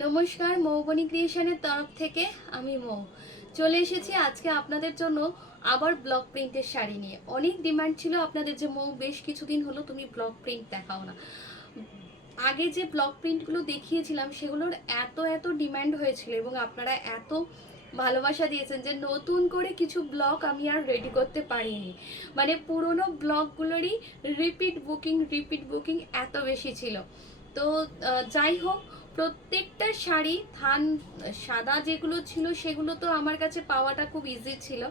নমস্কার, মৌবনী ক্রিয়েশনের তরফ থেকে আমি মৌ চলে এসেছি আজকে আপনাদের জন্য আবার ব্লক প্রিন্টের শাড়ি নিয়ে। অনেক ডিমান্ড ছিল আপনাদের যে মৌ বেশ কিছুদিন হলো তুমি ব্লক প্রিন্ট দেখাও না। আগে যে ব্লক প্রিন্টগুলো দেখিয়েছিলাম সেগুলোর এত এত ডিমান্ড হয়েছিল এবং আপনারা এত ভালোবাসা দিয়েছেন যে নতুন করে কিছু ব্লগ আমি আর রেডি করতে পারিনি। মানে পুরনো ব্লগগুলোরই রিপিট বুকিং এত বেশি ছিল। তো যাই হোক, প্রত্যেকটা শাড়ি সাদা যেগুলো ছিল সেগুলো তো আমার কাছে পাওয়াটা খুব ইজি ছিল,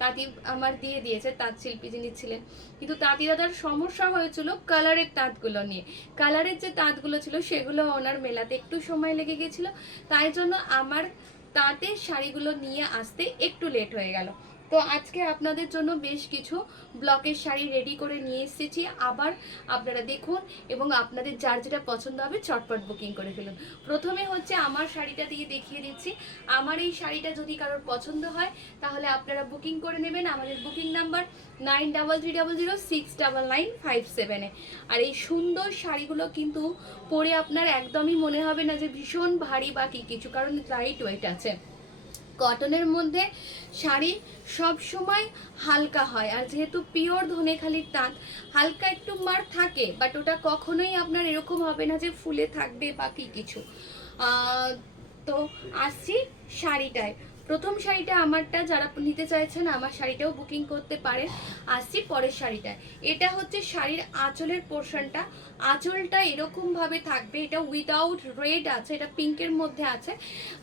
তাঁতি আমার দিয়ে দিয়েছে, তাঁত শিল্পী যিনি ছিলেন। কিন্তু তাঁতি দাদার সমস্যা হয়েছিল কালারের তাঁতগুলো নিয়ে। কালারের যে তাঁতগুলো ছিল সেগুলো ওনার মেলাতে একটু সময় লেগে গেছিলো, তাই জন্য আমার তাঁতের শাড়িগুলো নিয়ে আসতে একটু লেট হয়ে গেল। তো আজকে আপনাদের জন্য বেশ কিছু ব্লকের শাড়ি রেডি করে নিয়ে এসেছি। আবার আপনারা দেখুন এবং আপনাদের যার যেটা পছন্দ হবে চটপট বুকিং করে ফেলুন। প্রথমে হচ্ছে আমার শাড়িটা দিয়ে দেখিয়ে দিচ্ছি। আমার এই শাড়িটা যদি কারোর পছন্দ হয় তাহলে আপনারা বুকিং করে নেবেন আমাদের বুকিং নাম্বার 9300069957 আর এই সুন্দর শাড়িগুলো কিন্তু পরে আপনার একদমই মনে হবে না যে ভীষণ ভারী বা কিছু, কারণ লাইট ওয়েট আছে। কটনের মধ্যে শাড়ি সব সময় হালকা হয়, আর যেহেতু পিওর ধনেখালির তাঁত হালকা একটু মার থাকে, বাট ওটা কখনোই আপনার এরকম হবে না যে ফুলে থাকবে বা কিছু। তো আসছি শাড়িটায়। প্রথম শাড়িটা আমারটা, যারা নিতে চাইছেন আমার শাড়িটাও বুকিং করতে পারেন। আসছি পরের শাড়িটায়। এটা হচ্ছে শাড়ির আঁচলের পোর্শনটা। আঁচলটা এরকমভাবে থাকবে, এটা উইদাউট রেড আছে, এটা পিঙ্কের মধ্যে আছে।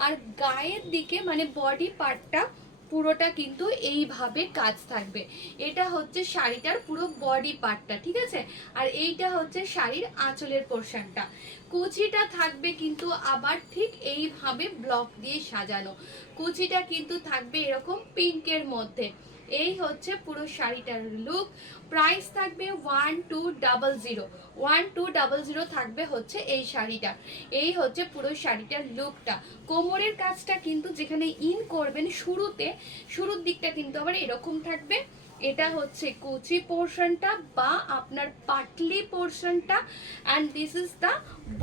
আর গায়ের দিকে মানে বডি পার্টটা পুরোটা কিন্তু এইভাবে কাজ থাকবে। এটা হচ্ছে শাড়িটার পুরো বডি পার্টটা, ঠিক আছে। আর এইটা হচ্ছে শাড়ির আঁচলের পোর্শনটা। কুচিটা থাকবে কিন্তু আবার ঠিক এইভাবে ব্লক দিয়ে সাজানো। কুচিটা কিন্তু থাকবে এরকম পিঙ্কের মধ্যে। এই হচ্ছে পুরো শাড়িটার লুক। প্রাইস থাকবে 1200 থাকবে হচ্ছে এই শাড়িটা। এই হচ্ছে পুরো শাড়িটার লুকটা। কোমরের কাজটা কিন্তু যেখানে ইন করবেন শুরুর দিকটা কিন্তু আবার এরকম থাকবে। এটা হচ্ছে কুচি পোর্শনটা বা আপনার পাটলি পোর্শনটা, and this is the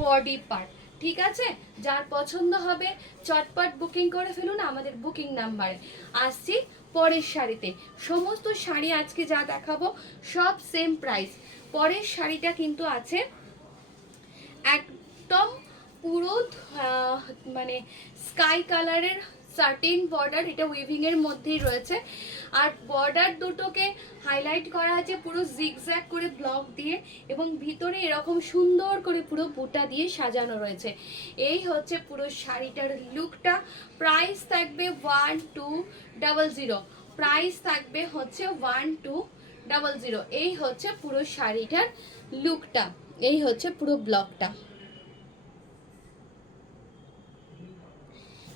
body part, ঠিক আছে। যার পছন্দ হবে চটপট বুকিং করে ফেলুন আমাদের বুকিং নাম্বারে। আসছি পরের শাড়িতে। সমস্ত শাড়ি আজকে যা দেখাবো সব সেম প্রাইস। পরের শাড়িটা কিন্তু আছে একদম পুরো মানে স্কাই কালারের সার্টিন বর্ডার, এটা উইভিং এর মধ্যেই রয়েছে। আর বর্ডার দুটোকে হাইলাইট করা আছে পুরো জিগজ্যাগ করে ব্লক দিয়ে, এবং ভিতরে এরকম সুন্দর করে পুরো বুটা দিয়ে সাজানো রয়েছে। এই হচ্ছে পুরো শাড়িটার লুকটা। প্রাইস থাকবে 1200। প্রাইস থাকবে হচ্ছে 1200। এই হচ্ছে পুরো শাড়িটার লুকটা। এই হচ্ছে পুরো ব্লকটা,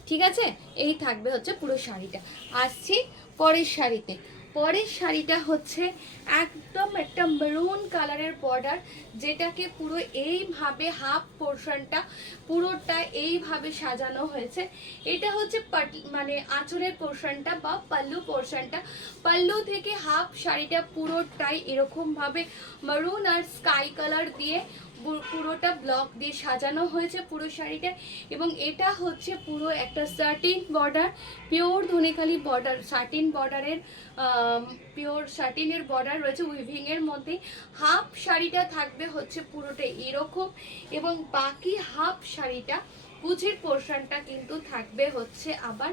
ঠিক আছে। এই থাকবে হচ্ছে পুরো শাড়িটা। আসছি পরের শাড়িতে। পরের শাড়িটা হচ্ছে একদম একটা মেরুন কালারের বর্ডার, যেটাকে পুরো এইভাবে হাফ পোর্শনটা পুরোটা এইভাবে সাজানো হয়েছে। এটা হচ্ছে মানে আঁচলের পোর্শনটা বা পাল্লু পোর্শনটা। পাল্লু থেকে হাফ শাড়িটা পুরোটাই এরকমভাবে মেরুন আর স্কাই কালার দিয়ে পুরোটা ব্লক দিয়ে সাজানো হয়েছে পুরো শাড়িটা। এবং এটা হচ্ছে পুরো একটা satin border, pure Dhaniakhali border, satin বর্ডারের পিওর সার্টিনের বর্ডার রয়েছে উইভিং এর মধ্যে। হাফ শাড়িটা থাকবে হচ্ছে পুরোটা এরকম, এবং বাকি হাফ শাড়িটা কুচির পোর্শনটা কিন্তু থাকবে হচ্ছে আবার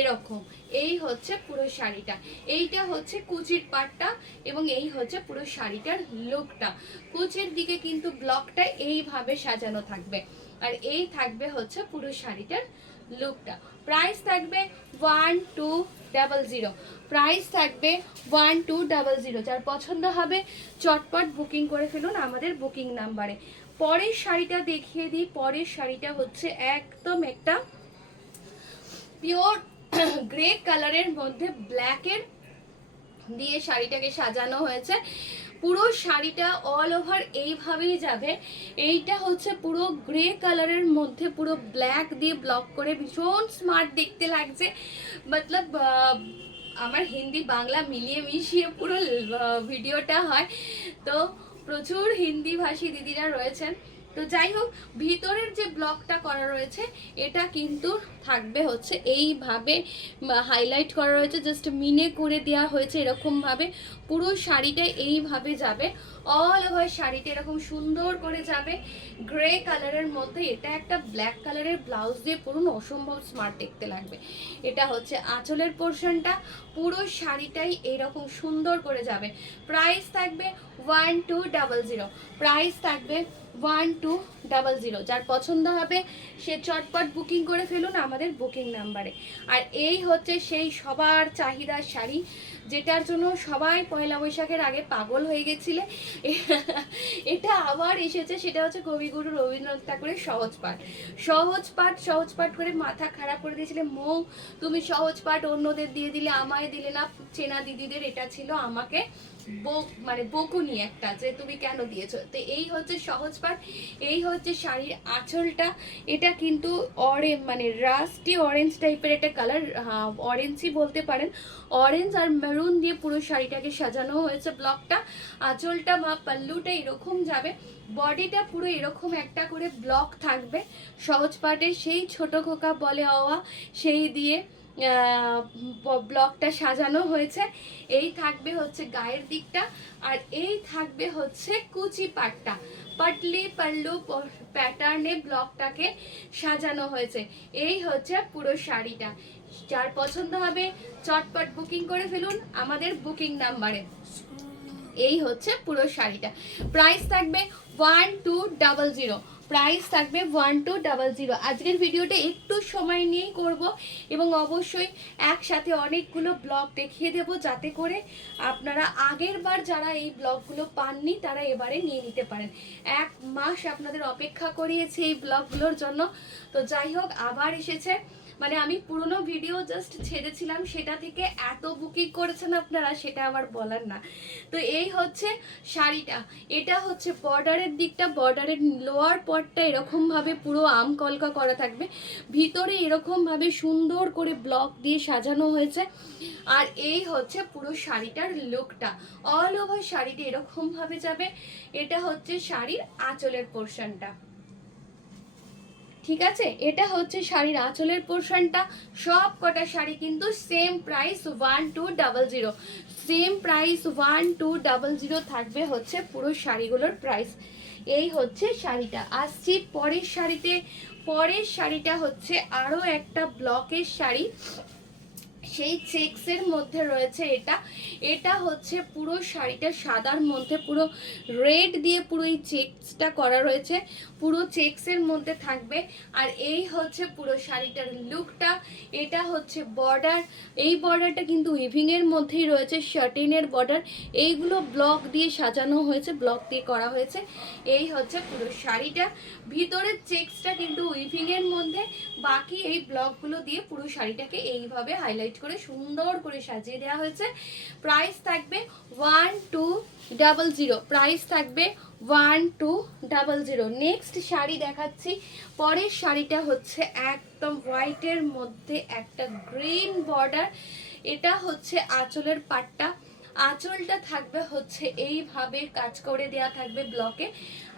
এরকম। এই হচ্ছে পুরো শাড়িটা। এইটা হচ্ছে কুচির পাটটা এবং এই হচ্ছে পুরো শাড়িটার লুকটা। কুচির দিকে কিন্তু ব্লকটা এইভাবে সাজানো থাকবে, আর এই থাকবে হচ্ছে পুরো শাড়িটার লুকটা। প্রাইস থাকবে 1200। প্রাইস থাকবে 1200। যার পছন্দ হবে চটপট বুকিং করে ফেলুন আমাদের বুকিং নাম্বারে। পরের শাড়িটা দেখিয়ে দিই। পরের শাড়িটা হচ্ছে একদম একটা পিওর গ্রে কালারের মধ্যে ব্ল্যাকের দিয়ে শাড়িটাকে সাজানো হয়েছে। পুরো শাড়িটা অল ওভার এইভাবেই যাবে। এইটা হচ্ছে পুরো গ্রে কালারের মধ্যে পুরো ব্ল্যাক দিয়ে ব্লক করে ভীষণ স্মার্ট দেখতে লাগছে। মতলব আমার হিন্দি বাংলা মিলিয়ে মিশিয়ে পুরো ভিডিওটা হয়, তো প্রচুর হিন্দি ভাষী দিদিরা রয়েছেন তো যাই হোক, ভিতরের যে ব্লকটা করা রয়েছে এটা কিন্তু থাকবে হচ্ছে এইভাবে হাইলাইট করা রয়েছে, জাস্ট মিনে করে দেওয়া হয়েছে এরকমভাবে। পুরো শাড়িটা এইভাবে যাবে, অল ওভার শাড়িটা এরকম সুন্দর করে যাবে গ্রে কালারের মধ্যে। এটা একটা ব্ল্যাক কালারের ব্লাউজ দিয়ে পরুন, অসম্ভব স্মার্ট দেখতে লাগবে। এটা হচ্ছে আঁচলের পোর্শনটা, পুরো শাড়িটাই এরকম সুন্দর করে যাবে। প্রাইস থাকবে 1200, প্রাইস থাকবে 1200। যার পছন্দ হবে সে চটপট বুকিং করে ফেলুন আমাদের বুকিং নাম্বারে। আর এই হচ্ছে সেই সবার চাহিদার শাড়ি, যেটার জন্য সবাই পয়লা বৈশাখের আগে পাগল হয়ে গেছিলে। এটা আবার এসেছে, সেটা হচ্ছে কবিগুরু রবীন্দ্রনাথ ঠাকুরের সহজ পাঠ। সহজ পাঠ করে মাথা খারাপ করে দিয়েছিলে, মৌ তুমি সহজ পাঠ অন্যদের দিয়ে দিলে, আমায় দিলে না। চেনা দিদিদের এটা ছিল আমাকে মানে বকুনি একটা, যে তুমি কেন দিয়েছো। তো এই হচ্ছে সহজ পাঠ, এই হচ্ছে শাড়ির আঁচলটা। এটা কিন্তু মানে রাস্টি অরেঞ্জ টাইপের একটা কালার, অরেঞ্জই বলতে পারেন। অরেঞ্জ আর মেরুন দিয়ে পুরো শাড়িটাকে সাজানো হয়েছে ব্লকটা। আঁচলটা বা পাল্লুটা এরকম যাবে, বডিটা পুরো এরকম একটা করে ব্লক থাকবে সহজ পাটে, সেই ছোট খোকা বলে হওয়া সেই দিয়ে ব্লকটা সাজানো হয়েছে। এই থাকবে হচ্ছে গায়ের দিকটা, আর এই থাকবে হচ্ছে কুচি পাটটা, পাটলি পাল্লু প্যাটার্নে ব্লকটাকে সাজানো হয়েছে। এই হচ্ছে পুরো শাড়িটা। যার পছন্দ হবে চটপট বুকিং করে ফেলুন আমাদের বুকিং নাম্বারে। এই হচ্ছে পুরো শাড়িটা। প্রাইস থাকবে 1200, প্রাইস থাকবে 1200। আজকের ভিডিওটা একটু সময় নিয়েই করব, এবং অবশ্যই একসাথে অনেকগুলো ব্লগ দেখিয়ে দেব, যাতে করে আপনারা আগের বার যারা এই ব্লগগুলো পাননি তারা এবারে নিয়ে নিতে পারেন। 1 মাস আপনাদের অপেক্ষা করিয়েছি এই ব্লগগুলোর জন্য। তো যাই হোক, আবার এসেছে, মানে আমি পুরনো ভিডিও জাস্ট ছেড়েছিলাম, সেটা থেকে এত বুকিং করেছেন আপনারা, সেটা আবার বলার না। তো এই হচ্ছে শাড়িটা, এটা হচ্ছে বর্ডারের দিকটা, বর্ডারের লোয়ার পার্টটা এরকমভাবে পুরো আম কলকা করা থাকবে, ভিতরে এরকমভাবে সুন্দর করে ব্লক দিয়ে সাজানো হয়েছে। আর এই হচ্ছে পুরো শাড়িটার লুকটা, অল ওভার শাড়িটা এরকমভাবে যাবে। এটা হচ্ছে শাড়ির আঁচলের পোর্শনটা, ঠিক আছে? এটা হচ্ছে শাড়ির আঁচলের পোর্শনটা। সব কটা শাড়ি কিন্তু সেম প্রাইস 1200, সেম প্রাইস 1200 থাকবে হচ্ছে পুরো শাড়িগুলোর প্রাইস। এই হচ্ছে শাড়িটা। আসছি পরের শাড়িতে। পরের শাড়িটা হচ্ছে আরও একটা ব্লকের শাড়ি, সেই চেক্সের মধ্যে রয়েছে। এটা হচ্ছে পুরো শাড়িটা সাদার মধ্যে পুরো রেড দিয়ে পুরো এই চেক্সটা করা রয়েছে, পুরো চেক্সের মধ্যে থাকবে। আর এই হচ্ছে পুরো শাড়িটার লুকটা। এটা হচ্ছে বর্ডার, এই বর্ডারটা কিন্তু উইভিংয়ের মধ্যেই রয়েছে, শার্টিনের বর্ডার। এইগুলো ব্লক দিয়ে সাজানো হয়েছে, ব্লক দিয়ে করা হয়েছে। এই হচ্ছে পুরো শাড়িটা, ভিতরের চেক্সটা কিন্তু উইভিংয়ের মধ্যে, বাকি এই ব্লকগুলো দিয়ে পুরো শাড়িটাকে এইভাবে হাইলাইট করে সুন্দর করে সাজিয়ে দেওয়া হয়েছে। প্রাইস থাকবে 1200, প্রাইস থাকবে 1200। নেক্সট শাড়ি দেখাচ্ছি। পরের শাড়িটা হচ্ছে একদম হোয়াইটের মধ্যে একটা গ্রিন বর্ডার। এটা হচ্ছে আঁচলের পাটটা, আঁচলটা থাকবে হচ্ছে এইভাবে কাজ করে দেয়া থাকবে ব্লকে।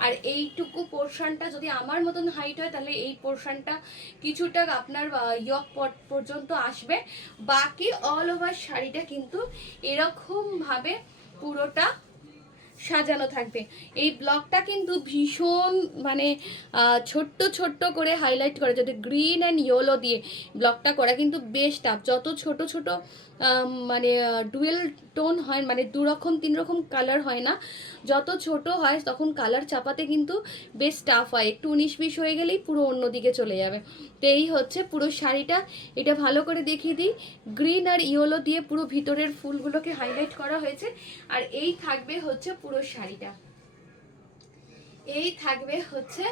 আর এইটুকু পোর্শনটা যদি আমার মতন হাইট হয় তাহলে এই পোর্শনটা কিছুটা আপনার ইয়ক পর্যন্ত আসবে। বাকি অল ওভার শাড়িটা কিন্তু এরকমভাবে পুরোটা সাজানো থাকবে। এই ব্লকটা কিন্তু ভীষণ মানে ছোট্ট ছোট্ট করে হাইলাইট করে, যদি গ্রিন অ্যান্ড ইয়েলো দিয়ে ব্লকটা করা কিন্তু বেশ টাফ। যত ছোট ছোট মানে ডুয়েল টোন হয়, মানে 2 রকম 3 রকম কালার হয় না, যত ছোট হয় তখন কালার চাপাতে কিন্তু বেশ টাফ হয়, একটু 19-20 হয়ে গেলেই পুরো অন্যদিকে চলে যাবে। তো এই হচ্ছে পুরো শাড়িটা। এটা ভালো করে দেখিয়ে দিই, গ্রিন আর ইয়েলো দিয়ে পুরো ভিতরের ফুলগুলোকে হাইলাইট করা হয়েছে। আর এই থাকবে হচ্ছে পুরো শাড়িটা, এই থাকবে হচ্ছে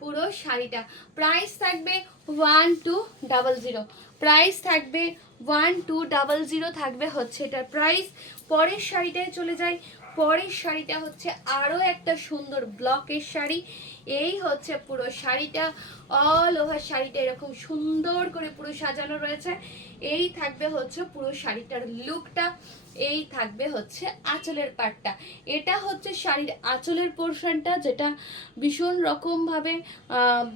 পুরো শাড়িটা। প্রাইস থাকবে 1200, প্রাইস থাকবে 1200 থাকবে হচ্ছে এটার প্রাইস। পরের শাড়িটায় চলে যাই। পরের শাড়িটা হচ্ছে আরও একটা সুন্দর ব্লকের শাড়ি। এই হচ্ছে পুরো শাড়িটা, অল ওভার শাড়িটা এরকম সুন্দর করে পুরো সাজানো রয়েছে। এই থাকবে হচ্ছে পুরো শাড়িটার লুকটা। এই থাকবে হচ্ছে আঁচলের পাটটা। এটা হচ্ছে শাড়ির আঁচলের পোর্শনটা, যেটা ভীষণ রকমভাবে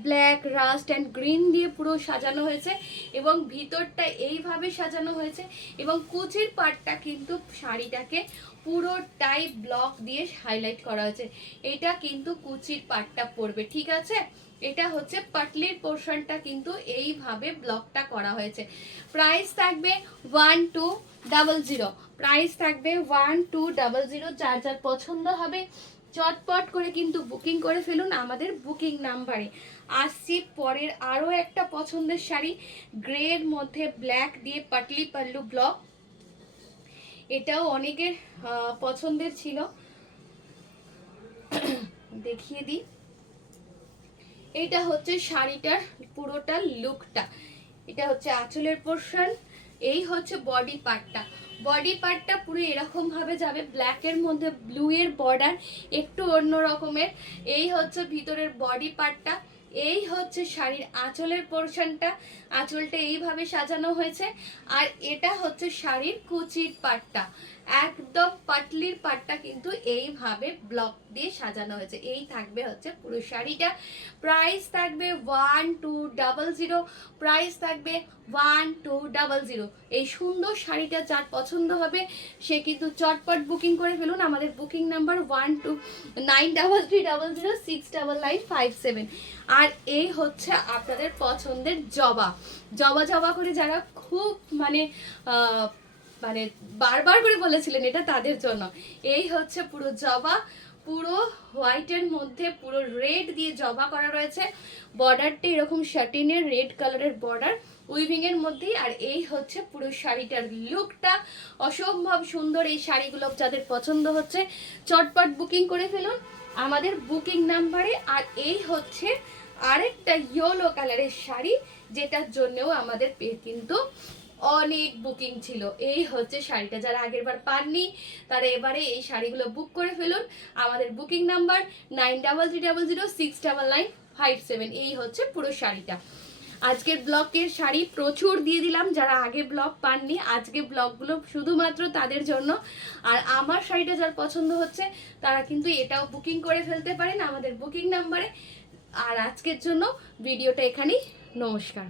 ব্ল্যাক, রাস্ট অ্যান্ড গ্রিন দিয়ে পুরো সাজানো হয়েছে এবং ভিতরটা এইভাবে সাজানো হয়েছে এবং কুচির পাটটা কিন্তু শাড়িটাকে পুরোটাই ব্লক দিয়ে হাইলাইট করা হয়েছে। এটা কিন্তু কুচির পাটটা পড়বে, ঠিক আছে। এটা হচ্ছে পাটলির পোর্শনটা কিন্তু এইভাবে ব্লকটা করা হয়েছে। প্রাইস থাকবে 1200, প্রাইস থাকবে 1200। যার যার পছন্দ হবে চটপট করে কিন্তু বুকিং করে ফেলুন আমাদের বুকিং নাম্বারে। আসছি পরের আরও একটা পছন্দের শাড়ি, গ্রের মধ্যে ব্ল্যাক দিয়ে পাটলি পাল্লু ব্লক। এটাও অনেকের পছন্দের ছিল, দেখিয়ে দিই। এটা হচ্ছে শাড়িটার পুরোটা লুকটা। এটা হচ্ছে আঁচলের পোর্শন, এই হচ্ছে বডি পার্টটা। বডি পার্টটা পুরো এরকম ভাবে যাবে, ব্ল্যাকের মধ্যে ব্লু এর বর্ডার, একটু অন্য রকমের। এই হচ্ছে ভিতরের বডি পার্টটা। এই হচ্ছে শাড়ির আঁচলের পোর্শনটা, আঁচলটা এইভাবে সাজানো হয়েছে। আর এটা হচ্ছে শাড়ির কুচির পাটটা, একদম পাটলির পাটটা কিন্তু এইভাবে ব্লক দিয়ে সাজানো হয়েছে। এই থাকবে হচ্ছে পুরো শাড়িটা। প্রাইস থাকবে 1200, প্রাইস থাকবে 1200। এই সুন্দর শাড়িটা যার পছন্দ হবে সে কিন্তু চটপট বুকিং করে ফেলুন আমাদের বুকিং নাম্বার 129300699557। আর এই হচ্ছে আপনাদের পছন্দের জবা। জবা জবা করে যারা খুব মানে বারবার করে বলেছিলেন, এটা তাদের জন্য। এই হচ্ছে পুরো জবা, পুরো হোয়াইটের মধ্যে পুরো রেড দিয়ে জবা করা রয়েছে। বর্ডারটা এরকম শাটিনের রেড কালারের বর্ডার উইভিং এর মধ্যেই। আর এই হচ্ছে পুরো শাড়িটার লুকটা, অসম্ভব সুন্দর। এই শাড়িগুলো যাদের পছন্দ হচ্ছে চটপট বুকিং করে ফেলুন আমাদের বুকিং নাম্বারে। আর এই হচ্ছে আরেকটা ইয়েলো কালারের শাড়ি, যেটার জন্যও আমাদের কিন্তু অনেক বুকিং ছিল। এই হচ্ছে শাড়িটা, যারা আগের বার পাননি তারা এবারে এই শাড়িগুলো বুক করে ফেলুন আমাদের বুকিং নাম্বার 9300699557। এই হচ্ছে পুরো শাড়িটা। আজকের ব্লকের শাড়ি প্রচুর দিয়ে দিলাম, যারা আগে ব্লক পাননি আজকে ব্লকগুলো শুধুমাত্র তাদের জন্য। আর আমার শাড়িটা যার পছন্দ হচ্ছে তারা কিন্তু এটাও বুকিং করে ফেলতে পারেন আমাদের বুকিং নাম্বারে। আর আজকের জন্য ভিডিওটা এখানেই, নমস্কার।